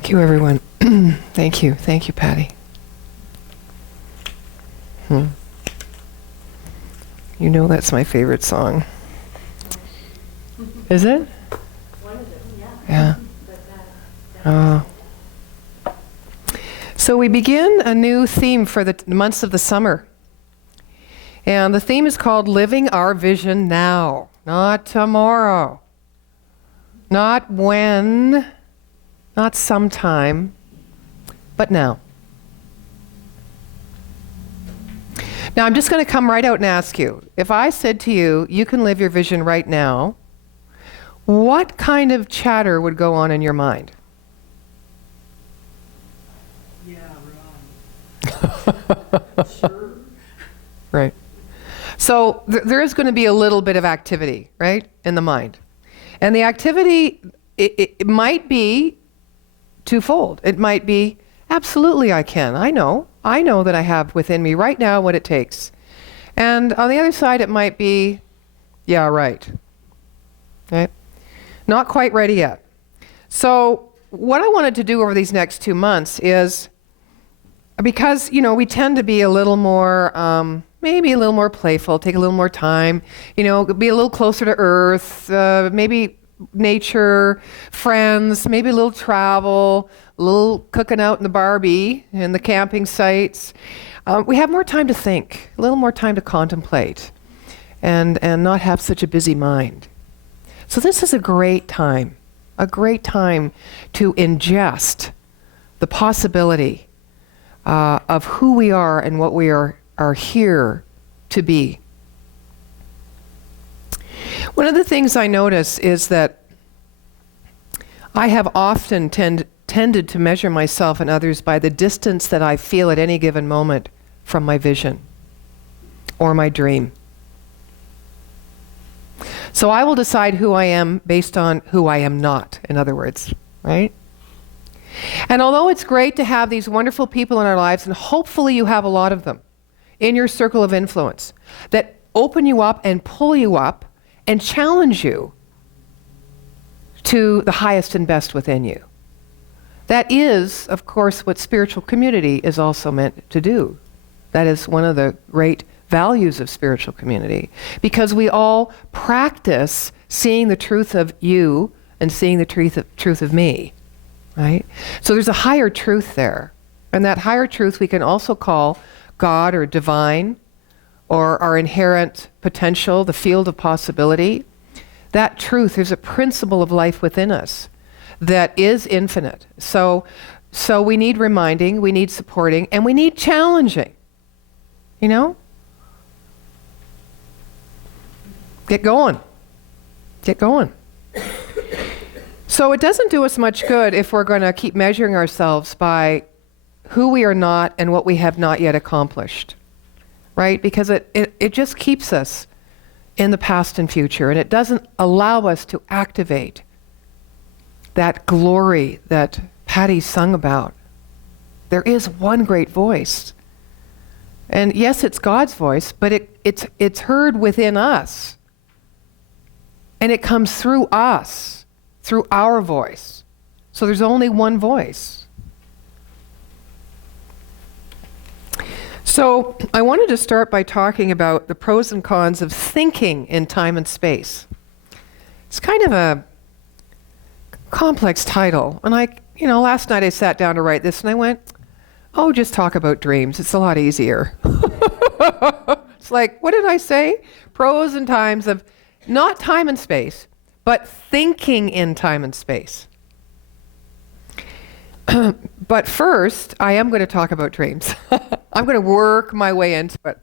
Thank you, everyone. Thank you. Thank you, Patty. You know that's my favorite song. Is it? One of them, yeah. Yeah. So we begin a new theme for the months of the summer. And the theme is called Living Our Vision Now. Not tomorrow. Not when. Not sometime. But now. Now I'm just going to come right out and ask you, if I said to you, you can live your vision right now, what kind of chatter would go on in your mind? Yeah, right. Sure. Right. So there is going to be a little bit of activity, right, in the mind. And the activity, it might be twofold. It might be, absolutely I can. I know that I have within me right now what it takes. And on the other side, it might be, yeah, right. Right? Not quite ready yet. So what I wanted to do over these next 2 months is, because, we tend to be a little more, maybe a little more playful, take a little more time, be a little closer to earth, maybe nature, friends, maybe a little travel, a little cooking out in the Barbie and the camping sites. We have more time to think, a little more time to contemplate, and not have such a busy mind. So this is a great time to ingest the possibility of who we are and what we are here to be. One of the things I notice is that I have often tended to measure myself and others by the distance that I feel at any given moment from my vision or my dream. So I will decide who I am based on who I am not, in other words, right? And although it's great to have these wonderful people in our lives, and hopefully you have a lot of them in your circle of influence that open you up and pull you up and challenge you to the highest and best within you. That is, of course, what spiritual community is also meant to do. That is one of the great values of spiritual community, because we all practice seeing the truth of you and seeing the truth of me, right? So there's a higher truth there. And that higher truth we can also call God or divine, or our inherent potential, the field of possibility. That truth, there's a principle of life within us that is infinite. So we need reminding, we need supporting, and we need challenging. Get going. Get going. So it doesn't do us much good if we're going to keep measuring ourselves by who we are not and what we have not yet accomplished, right? Because it just keeps us in the past and future, and it doesn't allow us to activate that glory that Patty sung about. There is one great voice. And yes, it's God's voice, but it's heard within us. And it comes through us, through our voice. So there's only one voice. So I wanted to start by talking about the pros and cons of thinking in time and space. It's kind of a complex title. And last night I sat down to write this and I went, just talk about dreams. It's a lot easier. It's like, what did I say? Pros and cons of not time and space, but thinking in time and space. But first, I am going to talk about dreams. I'm going to work my way into it.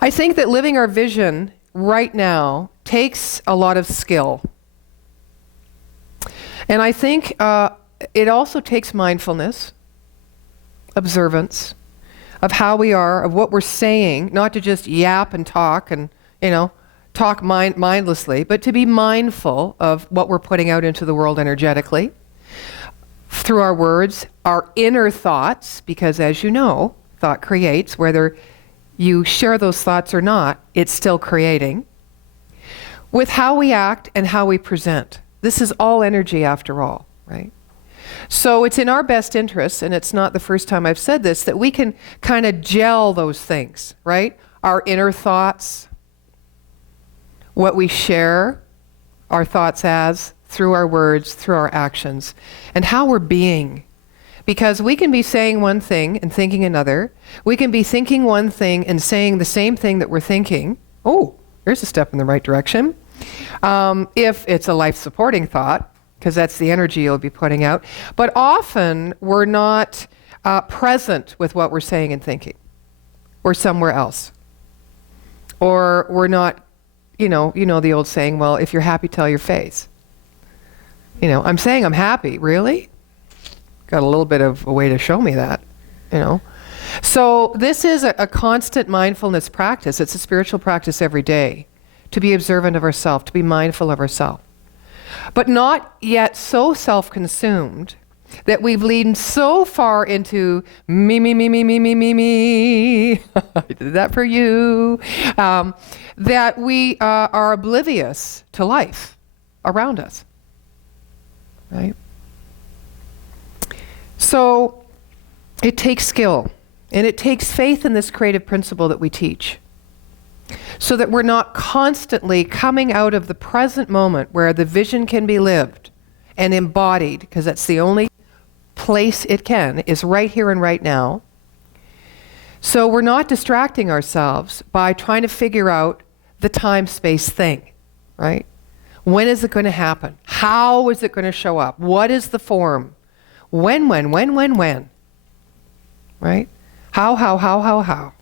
I think that living our vision right now takes a lot of skill. And I think it also takes mindfulness, observance of how we are, of what we're saying, not to just yap and talk and, talk mindlessly, but to be mindful of what we're putting out into the world energetically through our words, our inner thoughts, because as you know, thought creates, whether you share those thoughts or not, it's still creating, with how we act and how we present. This is all energy after all, right? So it's in our best interest, and it's not the first time I've said this, that we can kind of gel those things, right? Our inner thoughts, what we share our thoughts as, through our words, through our actions, and how we're being. Because we can be saying one thing and thinking another. We can be thinking one thing and saying the same thing that we're thinking. Oh, there's a step in the right direction. If it's a life-supporting thought, because that's the energy you'll be putting out. But often we're not present with what we're saying and thinking. We're somewhere else. Or we're not, you know the old saying, well, if you're happy, tell your face. I'm saying I'm happy. Really? Got a little bit of a way to show me that, So this is a constant mindfulness practice. It's a spiritual practice every day, to be observant of ourselves, to be mindful of ourselves. But not yet so self-consumed that we've leaned so far into me, me, me, me, me, me, me, me. I did that for you. That we are oblivious to life around us, right? So it takes skill, and it takes faith in this creative principle that we teach, so that we're not constantly coming out of the present moment where the vision can be lived and embodied, because that's the only place it can, is right here and right now. So we're not distracting ourselves by trying to figure out the time-space thing, right? When is it going to happen? How is it going to show up? What is the form? When? Right? How?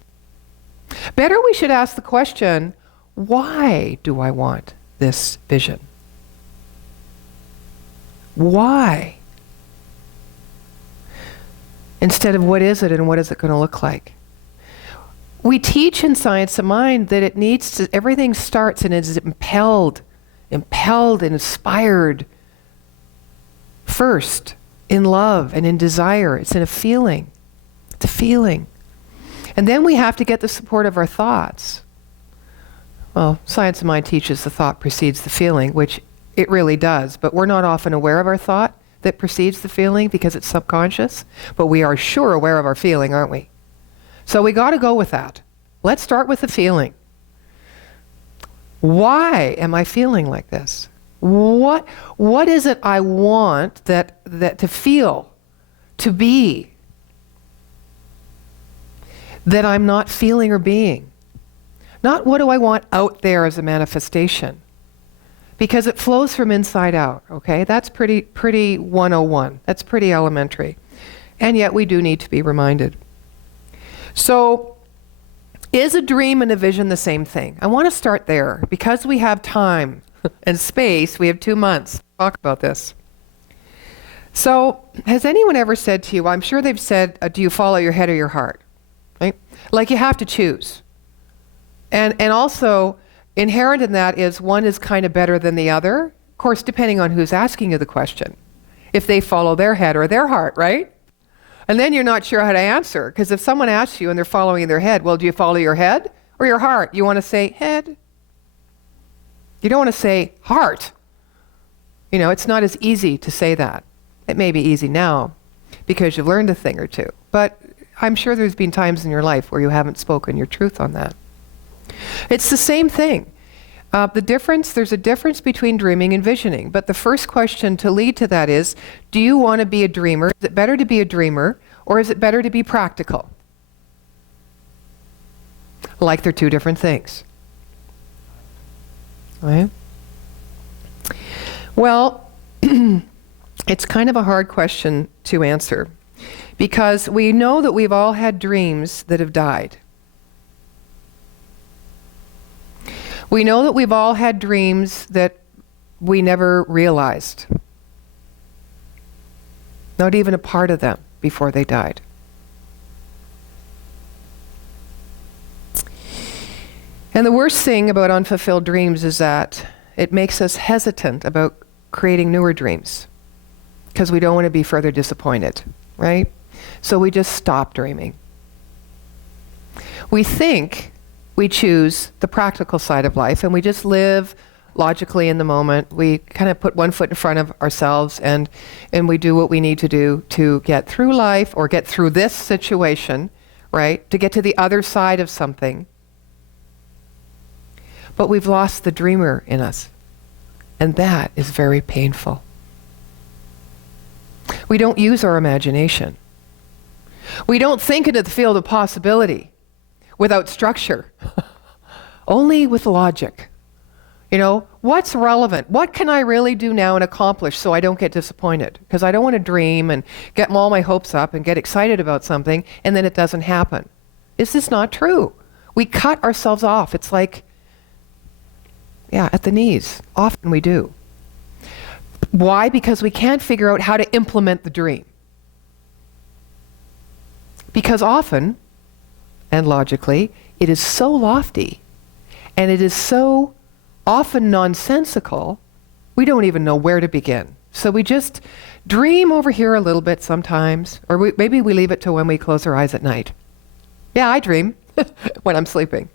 Better we should ask the question, why do I want this vision? Why? Instead of what is it and what is it going to look like? We teach in Science of Mind that it needs to, everything starts and is impelled and inspired first in love and in desire. It's in a feeling. It's a feeling. And then we have to get the support of our thoughts. Well, Science of Mind teaches the thought precedes the feeling, which it really does, but we're not often aware of our thought that precedes the feeling because it's subconscious, but we are sure aware of our feeling, aren't we? So we got to go with that. Let's start with the feeling. Why am I feeling like this? What is it I want that to feel, to be, that I'm not feeling or being? Not what do I want out there as a manifestation, because it flows from inside out, okay? That's pretty 101. That's pretty elementary. And yet we do need to be reminded. So, is a dream and a vision the same thing? I want to start there. Because we have time and space, we have 2 months to talk about this. So, has anyone ever said to you, I'm sure they've said, do you follow your head or your heart? Right? Like you have to choose. And also, inherent in that is one is kind of better than the other. Of course, depending on who's asking you the question. If they follow their head or their heart, right? And then you're not sure how to answer. Because if someone asks you and they're following their head, well, do you follow your head or your heart? You want to say head. You don't want to say heart. It's not as easy to say that. It may be easy now because you've learned a thing or two. But I'm sure there's been times in your life where you haven't spoken your truth on that. It's the same thing. There's a difference between dreaming and visioning. But the first question to lead to that is, do you want to be a dreamer? Is it better to be a dreamer, or is it better to be practical? Like they're two different things. Right? Well, it's kind of a hard question to answer, because we know that we've all had dreams that have died. We know that we've all had dreams that we never realized. Not even a part of them before they died. And the worst thing about unfulfilled dreams is that it makes us hesitant about creating newer dreams, because we don't want to be further disappointed, right? So we just stop dreaming. We think we choose the practical side of life, and we just live logically in the moment. We kind of put one foot in front of ourselves and we do what we need to do to get through life or get through this situation, right? To get to the other side of something. But we've lost the dreamer in us. And that is very painful. We don't use our imagination. We don't think into the field of possibility without structure, only with logic. You know, what's relevant? What can I really do now and accomplish so I don't get disappointed? Because I don't want to dream and get all my hopes up and get excited about something and then it doesn't happen. Is this not true? We cut ourselves off. It's like, at the knees. Often we do. Why? Because we can't figure out how to implement the dream. Because often, and logically, it is so lofty, and it is so often nonsensical, we don't even know where to begin. So we just dream over here a little bit sometimes, or maybe we leave it to when we close our eyes at night. Yeah, I dream when I'm sleeping.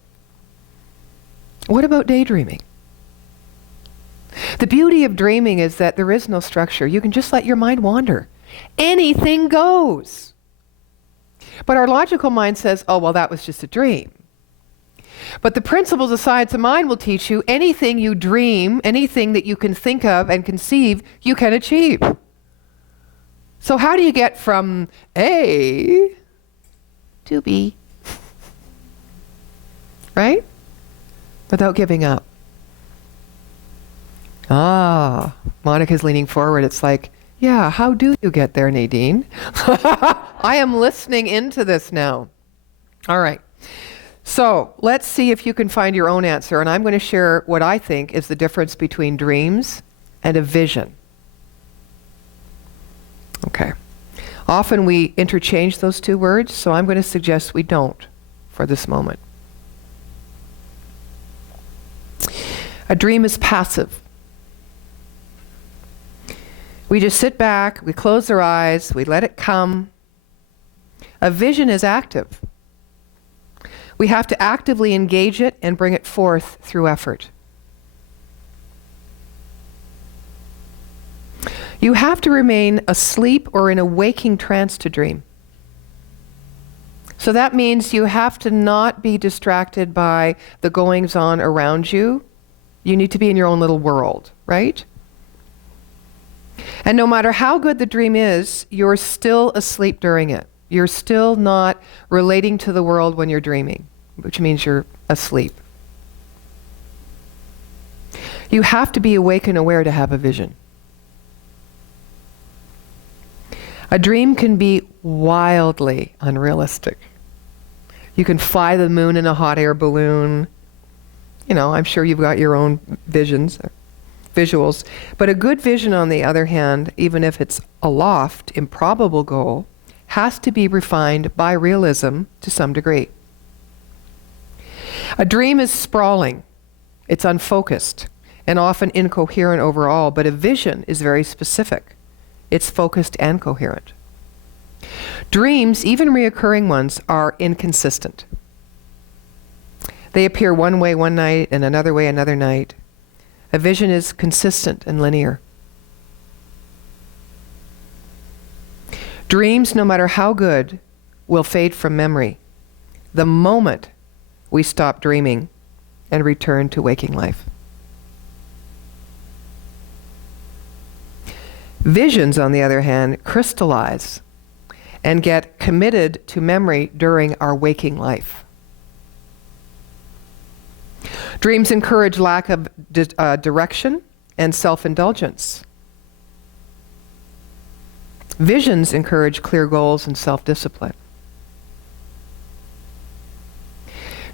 What about daydreaming? The beauty of dreaming is that there is no structure. You can just let your mind wander. Anything goes. But our logical mind says, oh, well, that was just a dream. But the principles of science of mind will teach you anything you dream, anything that you can think of and conceive, you can achieve. So how do you get from A to B? Right? Without giving up. Monica's leaning forward. It's like, yeah, how do you get there, Nadene? I am listening into this now. All right. So let's see if you can find your own answer. And I'm going to share what I think is the difference between dreams and a vision. Okay. Often we interchange those two words, so I'm going to suggest we don't for this moment. A dream is passive. We just sit back, we close our eyes, we let it come. A vision is active. We have to actively engage it and bring it forth through effort. You have to remain asleep or in a waking trance to dream. So that means you have to not be distracted by the goings-on around you. You need to be in your own little world, right? And no matter how good the dream is, you're still asleep during it. You're still not relating to the world when you're dreaming, which means you're asleep. You have to be awake and aware to have a vision. A dream can be wildly unrealistic. You can fly the moon in a hot air balloon. You know, I'm sure you've got your own visuals. But a good vision, on the other hand, even if it's a loft, improbable goal, has to be refined by realism to some degree. A dream is sprawling. It's unfocused and often incoherent overall, but a vision is very specific. It's focused and coherent. Dreams, even reoccurring ones, are inconsistent. They appear one way one night and another way another night. A vision is consistent and linear. Dreams, no matter how good, will fade from memory the moment we stop dreaming and return to waking life. Visions, on the other hand, crystallize and get committed to memory during our waking life. Dreams encourage lack of direction and self-indulgence. Visions encourage clear goals and self-discipline.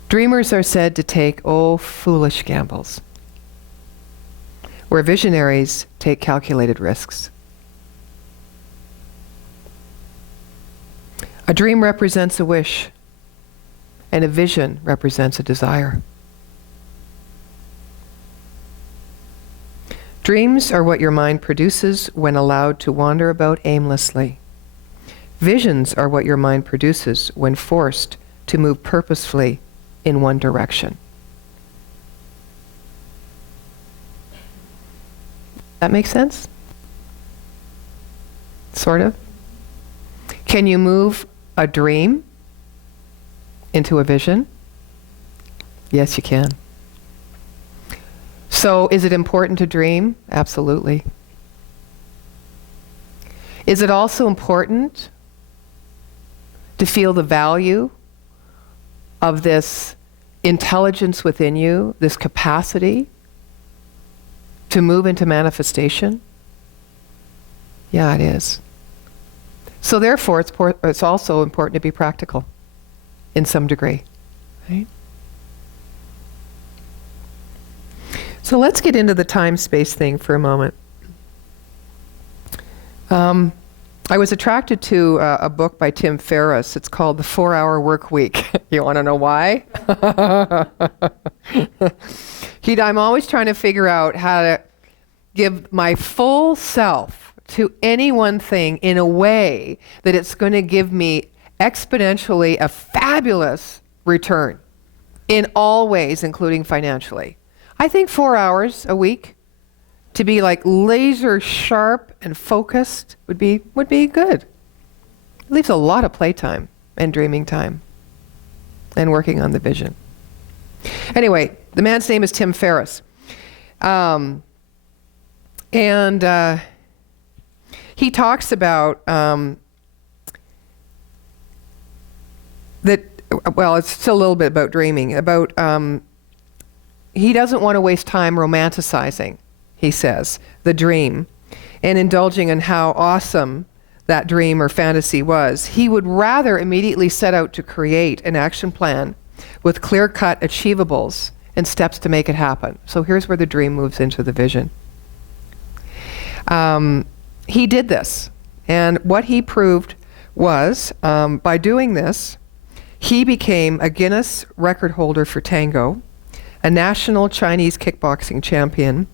Dreamers are said to take, foolish gambles, where visionaries take calculated risks. A dream represents a wish, and a vision represents a desire. Dreams are what your mind produces when allowed to wander about aimlessly. Visions are what your mind produces when forced to move purposefully in one direction. That make sense? Sort of. Can you move a dream into a vision? Yes, you can. So is it important to dream? Absolutely. Is it also important to feel the value of this intelligence within you, this capacity to move into manifestation? Yeah, it is. So therefore, it's also important to be practical in some degree, right? So let's get into the time-space thing for a moment. I was attracted to a book by Tim Ferriss. It's called The 4-Hour Work Week. You want to know why? I'm always trying to figure out how to give my full self to any one thing in a way that it's going to give me exponentially a fabulous return in all ways, including financially. I think 4 hours a week to be like laser sharp and focused would be good. It leaves a lot of playtime and dreaming time and working on the vision. Anyway, the man's name is Tim Ferriss. He talks about that, well, it's still a little bit about dreaming, about he doesn't want to waste time romanticizing, he says, the dream and indulging in how awesome that dream or fantasy was. He would rather immediately set out to create an action plan with clear-cut achievables and steps to make it happen. So here's where the dream moves into the vision. He did this, and what he proved was, by doing this, he became a Guinness record holder for tango, a national Chinese kickboxing champion,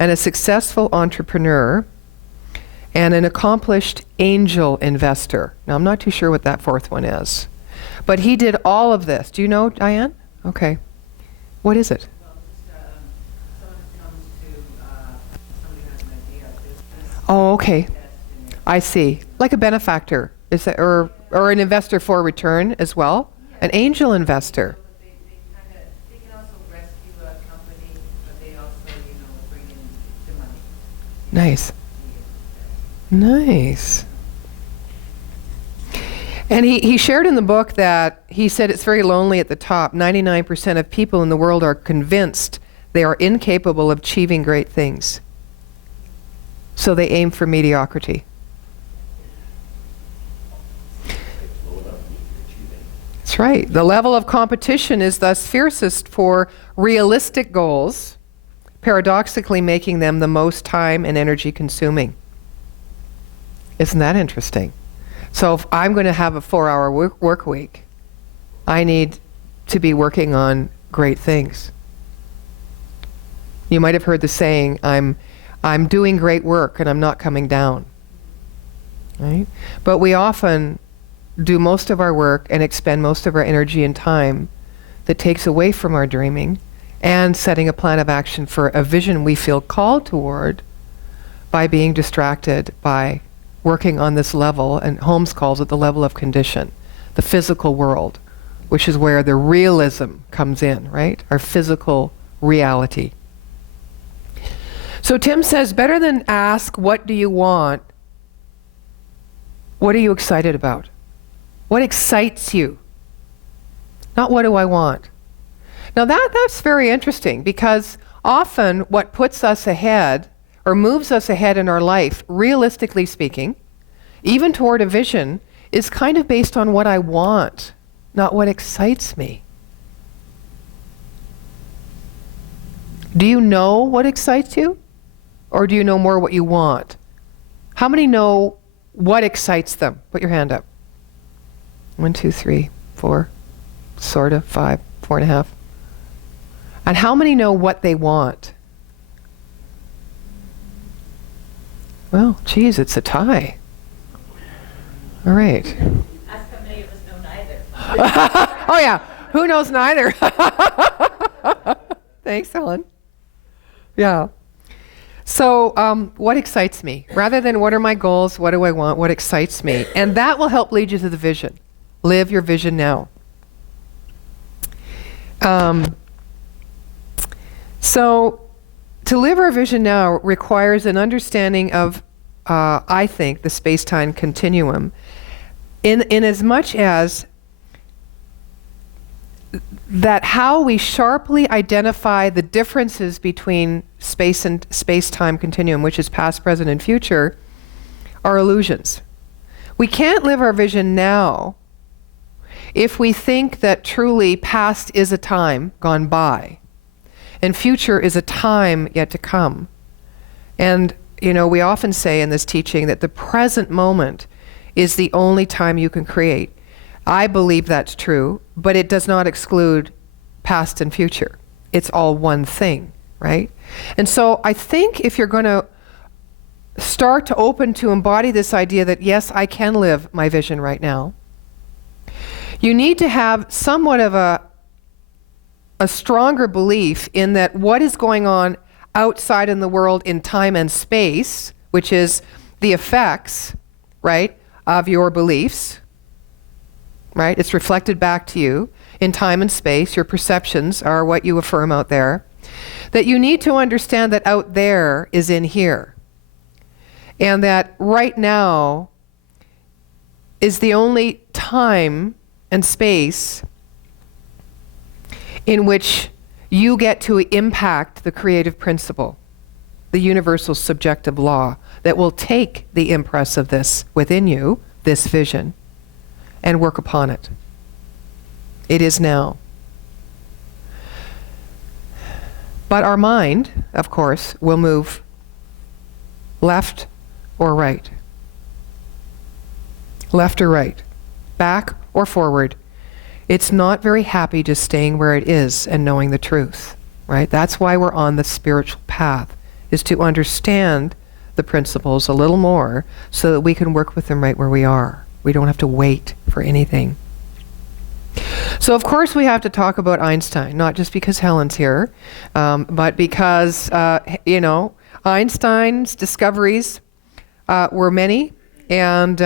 and a successful entrepreneur, and an accomplished angel investor. Now, I'm not too sure what that fourth one is, but he did all of this. Do you know, Diane? Okay. What is it? Well, just, someone comes to, somebody has an idea of business. Oh, okay. Invest in it. I see. Like a benefactor, is that, or an investor for return as well? An angel investor. But they can also rescue a company, but they also, bring in the money. Nice. Nice. And he shared in the book that he said it's very lonely at the top. 99% of people in the world are convinced they are incapable of achieving great things. So they aim for mediocrity. That's right. The level of competition is thus fiercest for realistic goals, paradoxically making them the most time and energy consuming. Isn't that interesting? So if I'm going to have a 4-hour work week, I need to be working on great things. You might have heard the saying, I'm doing great work and I'm not coming down. Right? But we often do most of our work and expend most of our energy and time that takes away from our dreaming and setting a plan of action for a vision we feel called toward by being distracted by working on this level, and Holmes calls it the level of condition, the physical world, which is where the realism comes in, right? Our physical reality. So Tim says, better than ask, what do you want? What are you excited about? What excites you? Not what do I want? Now that's very interesting, because often what puts us ahead or moves us ahead in our life, realistically speaking, even toward a vision, is kind of based on what I want, not what excites me. Do you know what excites you? Or do you know more what you want? How many know what excites them? Put your hand up. 1, 2, 3, 4, sort of, 5, 4.5. And how many know what they want? Well, geez, it's a tie. All right. Ask how many of us know neither. Oh yeah, who knows neither? Thanks, Helen. Yeah. So, what excites me? Rather than what are my goals, what do I want, what excites me? And that will help lead you to the vision. Live your vision now. So, to live our vision now requires an understanding of, I think, the space-time continuum, in as much as that how we sharply identify the differences between space and space-time continuum, which is past, present, and future, are illusions. We can't live our vision now if we think that truly past is a time gone by and future is a time yet to come. And, you know, we often say in this teaching that the present moment is the only time you can create. I believe that's true, but it does not exclude past and future. It's all one thing, right? And so I think if you're going to start to open to embody this idea that, yes, I can live my vision right now, you need to have somewhat of a stronger belief in that what is going on outside in the world in time and space, which is the effects, right, of your beliefs, right? It's reflected back to you in time and space. Your perceptions are what you affirm out there. That you need to understand that out there is in here. And that right now is the only time and space in which you get to impact the creative principle, the universal subjective law that will take the impress of this within you, this vision, and work upon it. It is now. But our mind, of course, will move left or right. Left or right. Back or forward. It's not very happy just staying where it is and knowing the truth, right? That's why we're on the spiritual path, is to understand the principles a little more so that we can work with them right where we are. We don't have to wait for anything. So of course we have to talk about Einstein, not just because Helen's here, but because, Einstein's discoveries were many. And,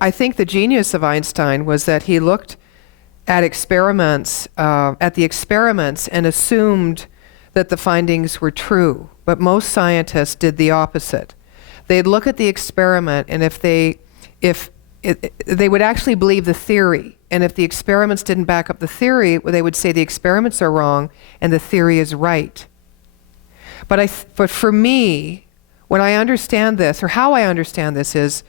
I think the genius of Einstein was that he looked at the experiments and assumed that the findings were true. But most scientists did the opposite. They'd look at the experiment, and if they would actually believe the theory. And if the experiments didn't back up the theory, they would say the experiments are wrong and the theory is right. But for me, when I understand this, or how I understand this is,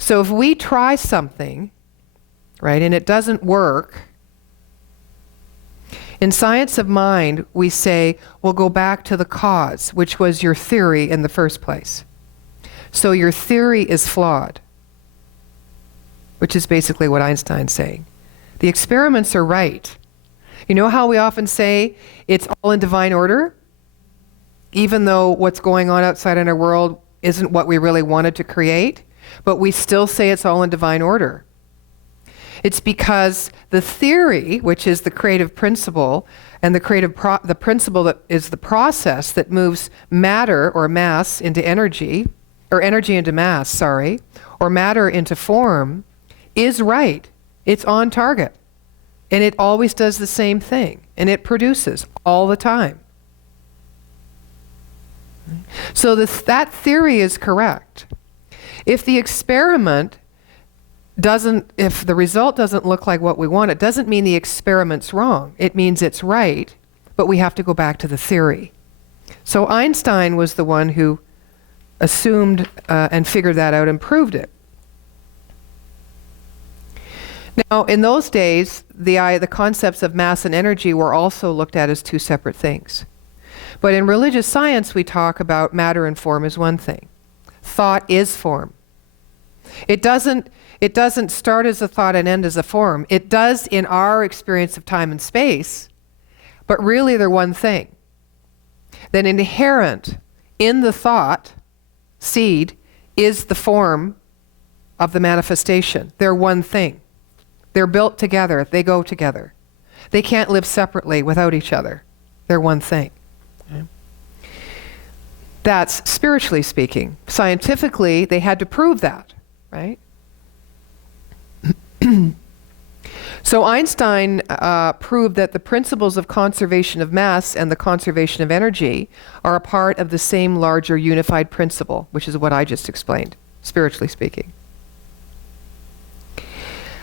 so if we try something, right, and it doesn't work, in science of mind, we say, we'll go back to the cause, which was your theory in the first place. So your theory is flawed, which is basically what Einstein's saying. The experiments are right. You know how we often say it's all in divine order? Even though what's going on outside in our world isn't what we really wanted to create, but we still say it's all in divine order. It's because the theory, which is the creative principle, and the principle that is the process that moves matter or mass into energy, or energy into mass, sorry, or matter into form, is right. It's on target. And it always does the same thing. And it produces all the time. So that theory is correct. If the experiment if the result doesn't look like what we want, it doesn't mean the experiment's wrong. It means it's right, but we have to go back to the theory. So Einstein was the one who assumed and figured that out and proved it. Now, in those days, the concepts of mass and energy were also looked at as two separate things. But in religious science, we talk about matter and form as one thing. Thought is form. It doesn't start as a thought and end as a form. It does in our experience of time and space, but really they're one thing. Then inherent in the thought seed is the form of the manifestation. They're one thing. They're built together. They go together. They can't live separately without each other. They're one thing. Okay? That's spiritually speaking. Scientifically, they had to prove that, right? So Einstein proved that the principles of conservation of mass and the conservation of energy are a part of the same larger unified principle, which is what I just explained, spiritually speaking.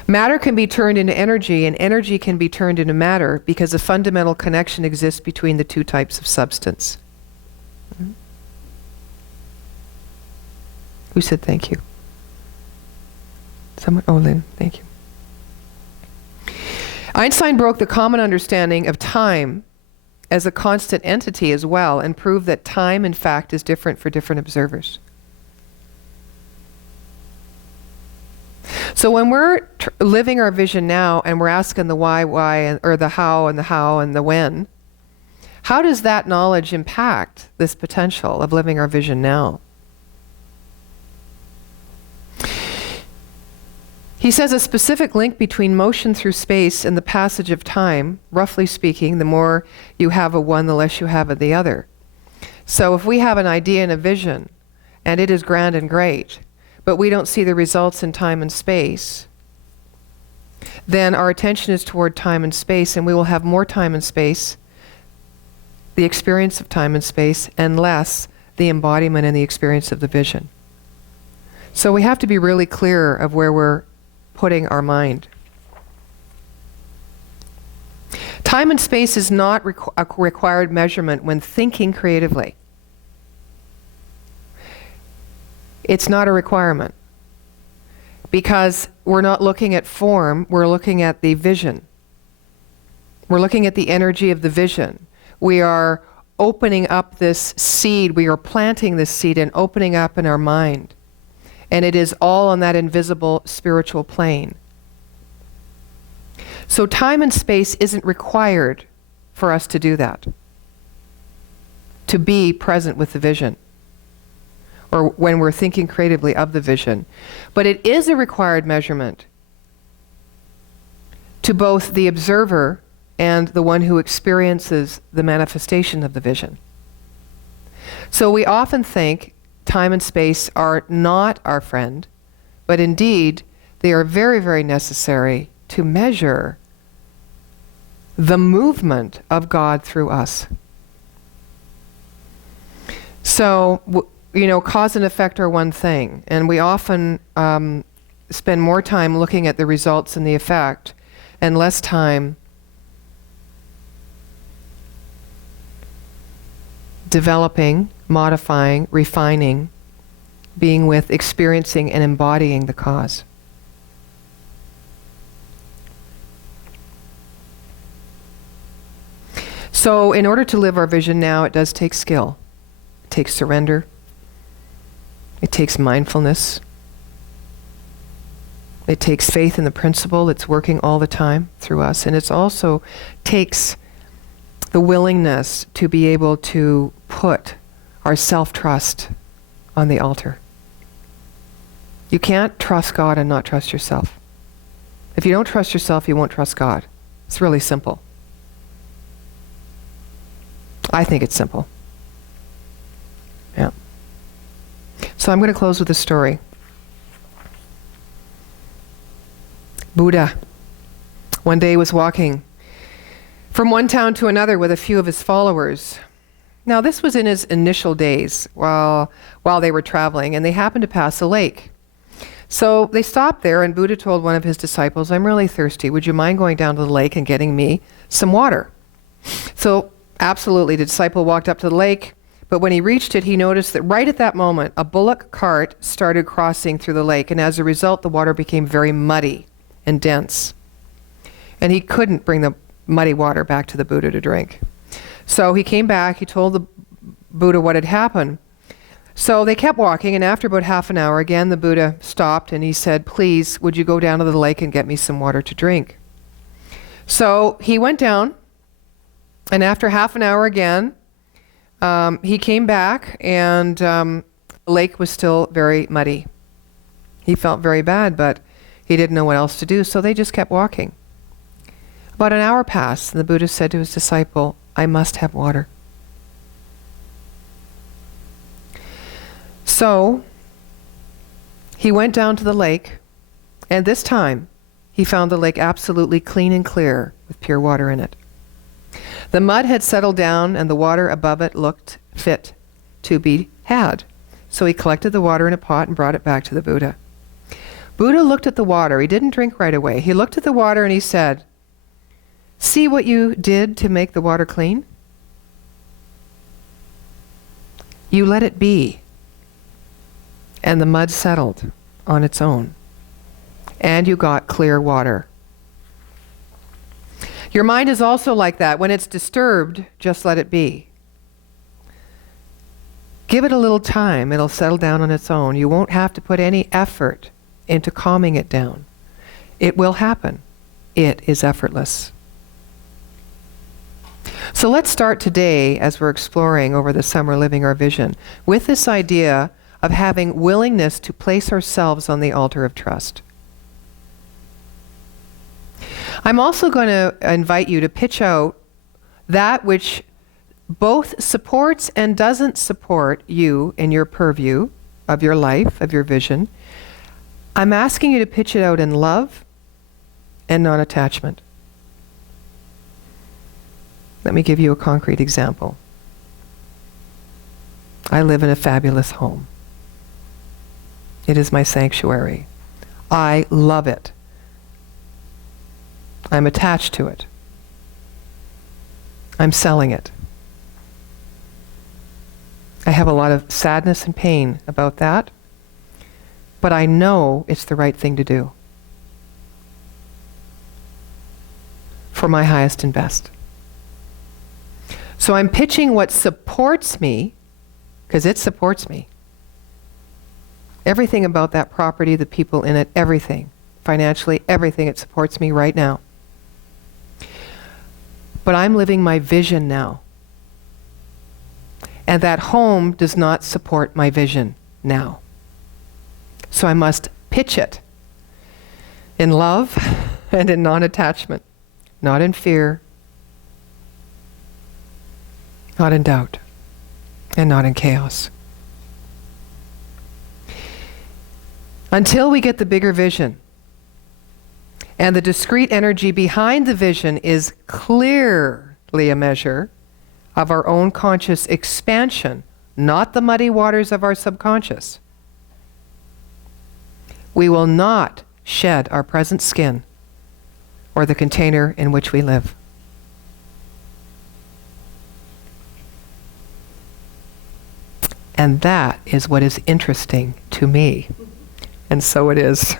Matter can be turned into energy, and energy can be turned into matter because a fundamental connection exists between the two types of substance. Who said thank you? Someone? Oh, Lynn, thank you. Einstein broke the common understanding of time as a constant entity as well, and proved that time, in fact, is different for different observers. So when we're living our vision now and we're asking the why, or the how, and the when, how does that knowledge impact this potential of living our vision now? He says a specific link between motion through space and the passage of time, roughly speaking, the more you have of one, the less you have of the other. So if we have an idea and a vision, and it is grand and great, but we don't see the results in time and space, then our attention is toward time and space, and we will have more time and space, the experience of time and space, and less the embodiment and the experience of the vision. So we have to be really clear of where we're putting our mind. Time and space is not a required measurement when thinking creatively. It's not a requirement because we're not looking at form, we're looking at the vision. We're looking at the energy of the vision. We are opening up this seed, we are planting this seed and opening up in our mind. And it is all on that invisible spiritual plane. So time and space isn't required for us to do that, to be present with the vision, or when we're thinking creatively of the vision. But it is a required measurement to both the observer and the one who experiences the manifestation of the vision. So we often think time and space are not our friend, but indeed they are very, very necessary to measure the movement of God through us. So, cause and effect are one thing, and we often spend more time looking at the results and the effect, and less time developing, modifying, refining, being with, experiencing, and embodying the cause. So in order to live our vision now, it does take skill. It takes surrender. It takes mindfulness. It takes faith in the principle that's working all the time through us. And it also takes the willingness to be able to put our self-trust on the altar. You can't trust God and not trust yourself. If you don't trust yourself, you won't trust God. It's really simple. I think it's simple. Yeah. So I'm going to close with a story. Buddha one day was walking from one town to another with a few of his followers. Now, this was in his initial days while they were traveling, and they happened to pass a lake. So they stopped there, and Buddha told one of his disciples, "I'm really thirsty. Would you mind going down to the lake and getting me some water?" So, absolutely, the disciple walked up to the lake, but when he reached it, he noticed that right at that moment, a bullock cart started crossing through the lake, and as a result, the water became very muddy and dense. And he couldn't bring the muddy water back to the Buddha to drink. So he came back, he told the Buddha what had happened. So they kept walking, and after about half an hour, again, the Buddha stopped and he said, "Please, would you go down to the lake and get me some water to drink?" So he went down, and after half an hour again, he came back, and the lake was still very muddy. He felt very bad, but he didn't know what else to do, so they just kept walking. About an hour passed, and the Buddha said to his disciple, "I must have water." So he went down to the lake, and this time he found the lake absolutely clean and clear with pure water in it. The mud had settled down and the water above it looked fit to be had. So he collected the water in a pot and brought it back to the Buddha. Buddha looked at the water. He didn't drink right away. He looked at the water and he said, "See what you did to make the water clean? You let it be. And the mud settled on its own. And you got clear water." Your mind is also like that. When it's disturbed, just let it be. Give it a little time. It'll settle down on its own. You won't have to put any effort into calming it down. It will happen. It is effortless. So let's start today, as we're exploring over the summer living our vision, with this idea of having willingness to place ourselves on the altar of trust. I'm also going to invite you to pitch out that which both supports and doesn't support you in your purview of your life, of your vision. I'm asking you to pitch it out in love and non-attachment. Let me give you a concrete example. I live in a fabulous home. It is my sanctuary. I love it. I'm attached to it. I'm selling it. I have a lot of sadness and pain about that, but I know it's the right thing to do for my highest and best. So I'm pitching what supports me, because it supports me. Everything about that property, the people in it, everything, financially, everything, it supports me right now. But I'm living my vision now. And that home does not support my vision now. So I must pitch it in love and in non-attachment, not in fear, not in doubt, and not in chaos. Until we get the bigger vision, and the discrete energy behind the vision is clearly a measure of our own conscious expansion, not the muddy waters of our subconscious, we will not shed our present skin or the container in which we live. And that is what is interesting to me. And so it is.